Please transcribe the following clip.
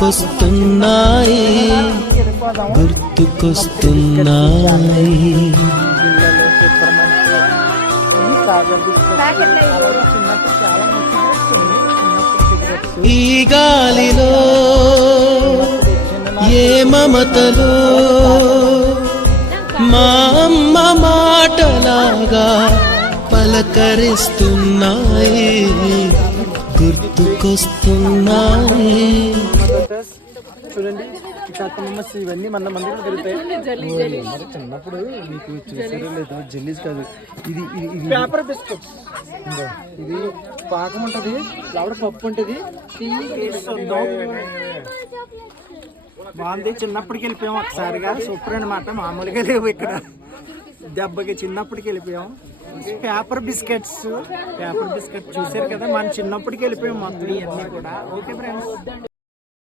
గుర్తుకొస్తున్నాయి గుర్తుకొస్తున్నాయి. ఈ గాలిలో ఏ మమతలో మా అమ్మ మాటలాగా పలకరిస్తున్నాయి గుర్తుకొస్తున్నాయి. చూడండి ఇవన్నీ మన మందిలో దొరుకుతాయి. చిన్నప్పుడు మీకు చూసారో లేదో జెల్లీస్ కాదు, ఇది ఇది పేపర్ బిస్కెట్స్. ఇది పాకం ఉంటుంది, లోపల పప్పు ఉంటుంది. బాగుంది. చిన్నప్పటికి వెళ్ళిపోయాం ఒకసారిగా, సూపర్ అనమాట. మామూలుగా లేవు ఇక్కడ దెబ్బకి. చిన్నప్పటికి వెళ్ళిపోయాం. పేపర్ బిస్కెట్స్ చూసారు కదా, మన చిన్నప్పటికి వెళ్ళిపోయాం మొత్తం ఇవన్నీ కూడా. Okay friends.